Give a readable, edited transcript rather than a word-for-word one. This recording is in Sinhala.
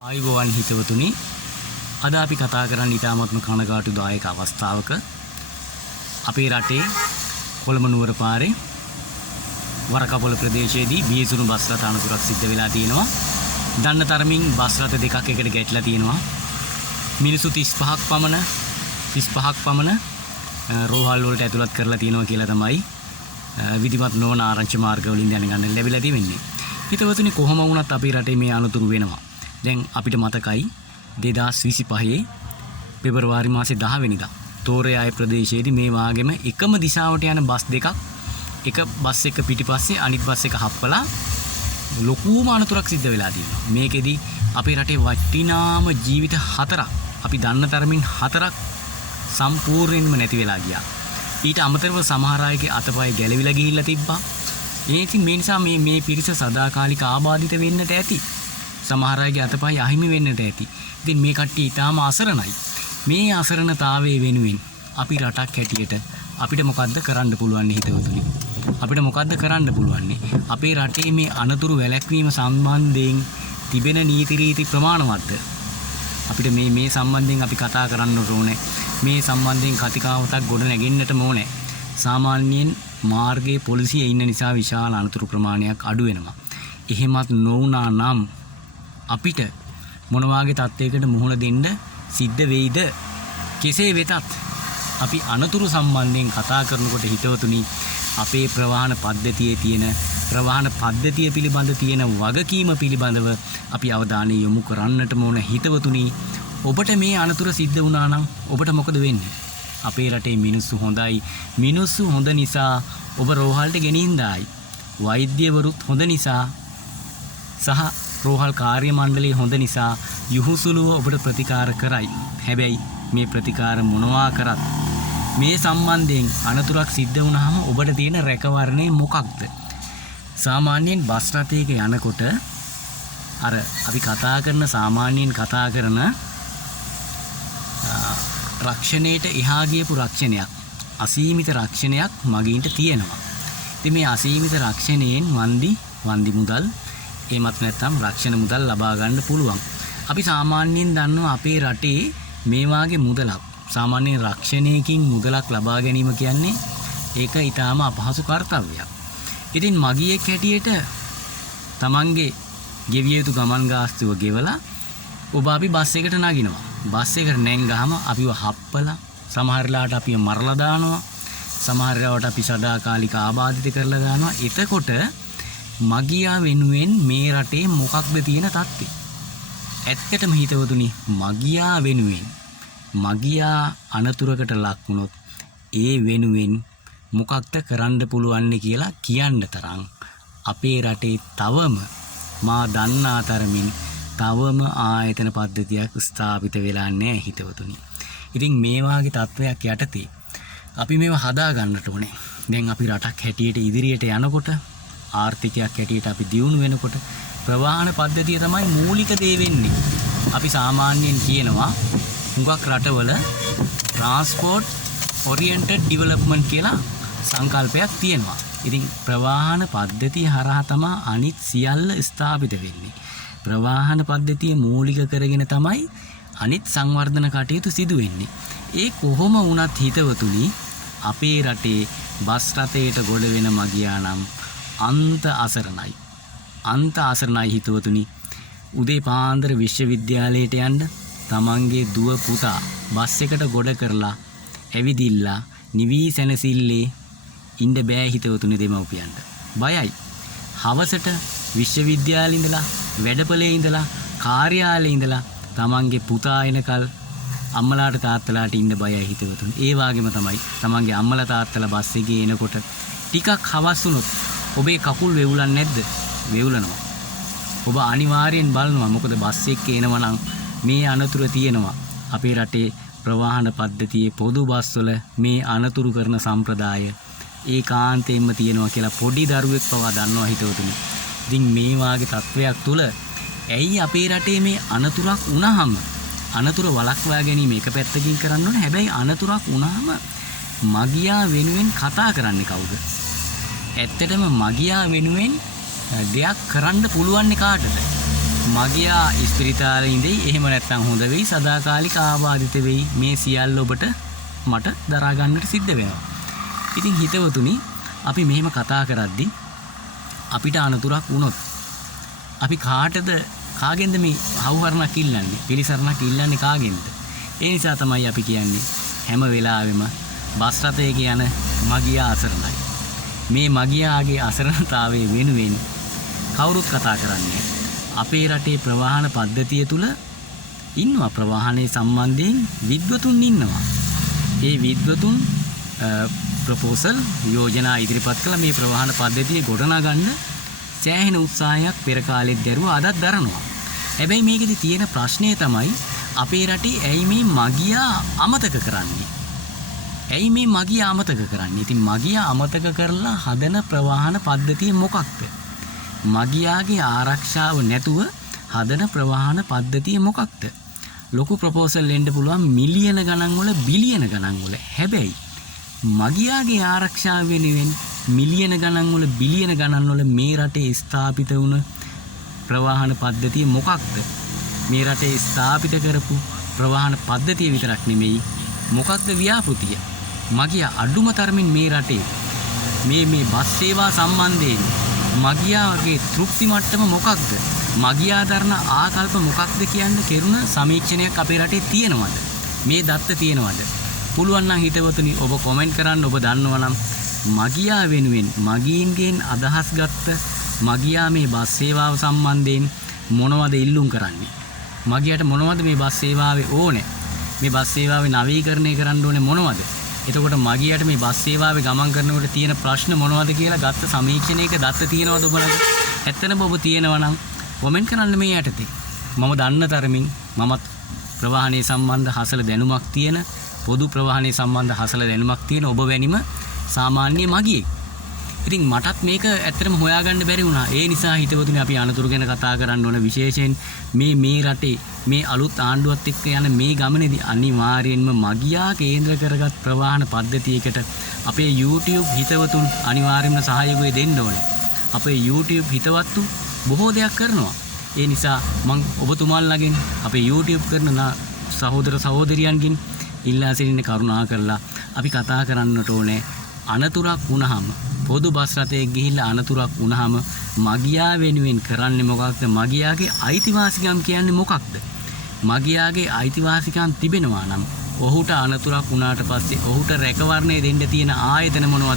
ආයුබෝවන් හිතවතුනි අද අපි කතා කරන්න ඉතාමත්ම කනගාටුදායක අවස්ථාවක අපේ රටේ කොළඹ නුවර පාරේ වරකපොළ ප්‍රදේශයේදී බියසුණු බස් රථ අනතුරක් සිද්ධ වෙලා තියෙනවා. දන්න තරමින් බස් රථ දෙකක් එකට ගැටලා තියෙනවා. මිනිසු 35ක් පමණ රෝහල් වලට ඇතුළත් කරලා තියෙනවා කියලා තමයි විධිමත් නොවන ආරංචි මාර්ග වලින් දැනගන්න ලැබිලා තියෙන්නේ. හිතවතුනි කොහොම වුණත් අපේ රටේ මේ අනතුරු වෙනවා. දැන් අපිට මතකයි 2025 පෙබරවාරි මාසේ 10 වෙනිදා තෝරයාය ප්‍රදේශයේදී මේ වාගෙම එකම දිශාවට යන බස් දෙකක් එක බස් එක පිටිපස්සේ අනිත් බස් එක හප්පලා ලොකුම අනතුරක් සිද්ධ වෙලා තියෙනවා. මේකෙදි අපේ රටේ වටිනාම ජීවිත 4ක් අපි දන්න තරමින් 4ක් සම්පූර්ණයෙන්ම නැති වෙලා ගියා. ඊට අමතරව සමහර අයගේ අතපය ගැලවිලා ගිහිල්ලා තිබ්බා. ඉතින් මේ නිසා මේ පිරිස සදාකාලික ආබාධිත වෙන්නට ඇති. සමහර අයගේ අතපය අහිමි වෙන්නට ඇති. ඉතින් මේ කට්ටිය ඊටාම අසරණයි. මේ අසරණතාවයේ වෙනුවෙන් අපි රටක් හැටියට අපිට මොකද්ද කරන්න පුළුවන් හිතවතුනි? අපිට මොකද්ද කරන්න පුළුවන්? අපේ රටේ මේ අනතුරු වැළැක්වීම සම්බන්ධයෙන් තිබෙන නීති රීති ප්‍රමාණවත්ද? අපිට මේ සම්බන්ධයෙන් අපි කතා කරන්න ඕනේ. මේ සම්බන්ධයෙන් කතිකාවතක් ගොඩ නැගෙන්නටම ඕනේ. සාමාන්‍යයෙන් මාර්ගයේ පොලිසිය ඉන්න නිසා විශාල අනතුරු ප්‍රමාණයක් අඩු වෙනවා. එහෙමත් නොවුනා නම් අපිට මොන වාගේ තත්යකට මුහුණ දෙන්න සිද්ධ වෙයිද? කෙසේ වෙතත් අපි අනතුරු සම්බන්ධයෙන් කතා කරනකොට හිතවතුනි අපේ ප්‍රවාහන පද්ධතියේ තියෙන ප්‍රවාහන පද්ධතිය පිළිබඳ තියෙන වගකීම පිළිබඳව අපි අවධානය යොමු කරන්නටම ඕන හිතවතුනි. ඔබට මේ අනතුර සිද්ධ වුණා නම් ඔබට මොකද වෙන්නේ? අපේ රටේ මිනිස්සු හොඳයි. මිනිස්සු හොඳ නිසා ඔබ රෝහලට ගෙනින් දායි. වෛද්‍යවරුත් හොඳ නිසා සහ රෝහල් කාර්ය මණ්ඩලය හොඳ නිසා යහුසුලුව ඔබට ප්‍රතිකාර කරයි. හැබැයි මේ ප්‍රතිකාර මොනවා කරත් මේ සම්බන්ධයෙන් අනතුරක් සිද්ධ වුණාම ඔබට තියෙන රැකවරණය මොකක්ද? සාමාන්‍යයෙන් බස් රථයක යනකොට අර අපි සාමාන්‍යයෙන් කතා කරන රක්ෂණයට එහා ගියපු රක්ෂණයක්, අසීමිත රක්ෂණයක් මගීන්ට තියෙනවා. ඉතින් මේ අසීමිත රක්ෂණයෙන් වන්දි මුදල් එහෙමත් නැත්නම් රක්ෂණ මුදල් ලබා ගන්න පුළුවන්. අපි සාමාන්‍යයෙන් දන්නවා අපේ රටේ මේ වාගේ මුදලක් සාමාන්‍යයෙන් රක්ෂණයකින් මුදලක් ලබා ගැනීම කියන්නේ ඒක ඊටාම අපහසු කාර්යයක්. ඉතින් මගියෙක් හැටියට තමන්ගේ ගෙවිය යුතු ගමන් ගාස්තුව ගෙවලා ඔබ අපි බස් එකට නගිනවා. බස් එකට නැංගාම අපිව හප්පලා සමහර වෙලාවට අපිව මරලා දානවා. සමහර වෙලාවට අපි සදාකාලික ආබාධිත කරලා දානවා. එතකොට මගියා වෙනුවෙන් මේ රටේ මොකක්ද තියෙන තත්ත්වය? ඇත්තටම හිතවතුනි මගියා වෙනුවෙන් මගියා අනතුරකට ලක් වුණොත් ඒ වෙනුවෙන් මොකක්ද කරන්න පුළුවන් කියලා කියන්න තරම් අපේ රටේ තවම මා දන්නා තරමින් තවම ආයතන පද්ධතියක් ස්ථාපිත වෙලා නැහැ හිතවතුනි. ඉතින් මේ වාගේ තත්ත්වයක් යටතේ අපි මේව හදා ගන්නට ඕනේ. දැන් අපි රටක් හැටියට ඉදිරියට යනකොට ආර්ථිකයක් හැටියට අපි දියුණු වෙනකොට ප්‍රවාහන පද්ධතිය තමයි මූලික දේ වෙන්නේ. අපි සාමාන්‍යයෙන් කියනවා හුඟක් රටවල ට්‍රාන්ස්පෝර්ට් ඔරියන්ටඩ් ඩෙවලොප්මන්ට් කියලා සංකල්පයක් තියෙනවා. ඉතින් ප්‍රවාහන පද්ධතිය හරහා තමයි අනිත් සියල්ල ස්ථාපිත වෙන්නේ. ප්‍රවාහන පද්ධතිය මූලික කරගෙන තමයි අනිත් සංවර්ධන කටයුතු සිදු වෙන්නේ. ඒ කොහොම වුණත් හිතවතුනි අපේ රටේ බස් රථයට ගොඩ වෙන මගියා නම් අන්ත අසරණයි හිතවතුනි. උදේ පාන්දර විශ්වවිද්‍යාලයට යන්න තමන්ගේ දුව පුතා බස් එකට ගොඩ කරලා ඇවිදිලා නිවි සැනසille ඉන්න බෑ හිතවතුනි දෙමව්පියන්ට. බයයි. හවසට විශ්වවිද්‍යාලේ ඉඳලා වැඩපොලේ ඉඳලා කාර්යාලේ ඉඳලා තමන්ගේ පුතා එනකල් අම්මලාට තාත්තලාට ඉන්න බයයි හිතවතුනි. ඒ වගේම තමයි තමන්ගේ අම්මලා තාත්තලා බස් එකේ එනකොට ටිකක් හවස් වුණොත් ඔබේ කකුල් වෙවුලන්නේ නැද්ද? වෙවුලනවා. ඔබ අනිවාර්යෙන් බලනවා. මොකද බස් එකේ එනවා නම් මේ අනතුර තියෙනවා. අපේ රටේ ප්‍රවාහන පද්ධතියේ පොදු බස්වල මේ අනතුරු කරන සම්ප්‍රදාය ඒකාන්තයෙන්ම තියෙනවා කියලා පොඩි දරුවෙක් පවා දන්නවා හිතවතුනි. ඉතින් මේ වාගේ තත්වයක් තුල ඇයි අපේ රටේ මේ අනතුරක් වුණාම අනතුර වළක්වා ගැනීම එක පැත්තකින් කරන්න ඕනේ. හැබැයි අනතුරක් වුණාම මගියා වෙනුවෙන් කතා කරන්නේ කවුද? ඇත්තටම මගියා වෙනුවෙන් දෙයක් කරන්න පුළුවන් කාටද? මගියා ස්පිරිතාලේ ඉඳී එහෙම නැත්නම් හොඳ වෙයි සදාකාලික ආබාධිත වෙයි මේ සියල්ල ඔබට මට දරා ගන්නට සිද්ධ වෙනවා. ඉතින් හිතවතුනි අපි මෙහෙම කතා කරද්දී අපිට අනතුරක් වුණොත් අපි කාගෙන්ද මේ හවුහරණක් ඉල්ලන්නේ පිළිසරණක් ඉල්ලන්නේ කාගෙන්ද? ඒ නිසා තමයි අපි කියන්නේ හැම වෙලාවෙම බස් රථයක යන මගියා අසරණයි. මේ මගියාගේ අසරණතාවය වෙනුවෙන් කවුරුත් කතා කරන්නේ අපේ රටේ ප්‍රවාහන පද්ධතිය තුල ඉන්නවා ප්‍රවාහනයේ සම්බන්ධයෙන් විද්වතුන් ඉන්නවා. ඒ විද්වතුන් ප්‍රොපෝසල් යෝජනා ඉදිරිපත් කළ මේ ප්‍රවාහන පද්ධතිය ගොඩනගන්න සෑහෙන උත්සාහයක් පෙර කාලෙත් දැරුවා අදත් දරනවා. හැබැයි මේකෙදි තියෙන ප්‍රශ්නය තමයි අපේ රටේ ඇයි මේ මගියා අමතක කරන්නේ? ඇයි මේ මගියා අමතක කරන්නේ? ඉතින් මගියා අමතක කරලා හදන ප්‍රවාහන පද්ධතිය මොකක්ද? මගියාගේ ආරක්ෂාව නැතුව හදන ප්‍රවාහන පද්ධතිය මොකක්ද? ලොකු ප්‍රොපෝසල් එන්න පුළුවන් මිලියන ගණන් වල බිලියන ගණන් වල. හැබැයි මගියාගේ ආරක්ෂාව වෙනුවෙන් මිලියන ගණන් වල බිලියන ගණන් වල මේ රටේ ස්ථාපිත වුණ ප්‍රවාහන පද්ධතිය මොකක්ද? මේ රටේ ස්ථාපිත කරපු ප්‍රවාහන පද්ධතිය විතරක් නෙමෙයි මොකක්ද ව්‍යාපෘතිය? මගියා අඩුම තරමින් මේ රටේ මේ බස් සේවා සම්බන්ධයෙන් මගියාගේ තෘප්ති මට්ටම මොකක්ද? මගියා දරන ආකල්ප මොකක්ද කියන්න කෙරුණ සමීක්ෂණයක් අපේ රටේ තියෙනවද? මේ දත්ත තියෙනවද? පුළුවන් නම් හිතවතුනි ඔබ කොමෙන්ට් කරන්න. ඔබ දන්නවා නම් මගියා වෙනුවෙන් මගීන්ගෙන් අදහස් ගත්ත මගියා මේ බස් සේවාව සම්බන්ධයෙන් මොනවද ඉල්ලුම් කරන්නේ? මගියාට මොනවද මේ බස් සේවාවේ ඕනේ? මේ බස් සේවාවේ නවීකරණය කරන්න ඕනේ මොනවද? එතකොට මගියාට මේ බස් සේවාවේ ගමන් කරනකොට තියෙන ප්‍රශ්න මොනවද කියලා ගත්ත සමීක්ෂණයක දත්ත තියෙනවද ඔබලට? ඇත්තටම ඔබ තියෙනවා නම් කොමෙන්ට් කරන්න මේ යටතේ. මම දන්න තරමින් මමත් ප්‍රවාහනයේ සම්බන්ධ හසල දැනුමක් තියෙන පොදු ප්‍රවාහනයේ සම්බන්ධ හසල දැනුමක් තියෙන ඔබ වැනිම සාමාන්‍ය මගියෙක්. ඉතින් මටත් මේක ඇත්තටම හොයාගන්න බැරි වුණා. ඒ නිසා හිතවතුනි අපි අනතුරු ගැන කතා කරන්න ඕන. විශේෂයෙන් මේ රටේ මේ අලුත් ආණ්ඩුවත් එක්ක යන මේ ගමනේදී අනිවාර්යයෙන්ම මගියා කේන්ද්‍ර කරගත් ප්‍රවාහන පද්ධතියකට අපේ YouTube හිතවතුන් අනිවාර්යයෙන්ම සහයෝගය දෙන්න ඕනේ. අපේ YouTube හිතවත්තු බොහෝ දෙයක් කරනවා. ඒ නිසා මම ඔබතුමාලගෙන් අපේ YouTube කරන සහෝදර සහෝදරියන්ගෙන් ඉල්ලා සිටින කරුණා කරලා අපි කතා කරන්නට ඕනේ අනතුරක් වුණාම පොදු බස් රථයක ගිහිල්ලා අනතුරක් වුණාම මගියා වෙනුවෙන් කරන්නේ මොකක්ද? මගියාගේ අයිතිවාසිකම් කියන්නේ මොකක්ද? මගියාගේ අයිතිවාසිකම් තිබෙනවා නම් ඔහුට අනතුරක් වුණාට පස්සේ ඔහුට රැකවරණය දෙන්න තියෙන ආයතන මොනවද?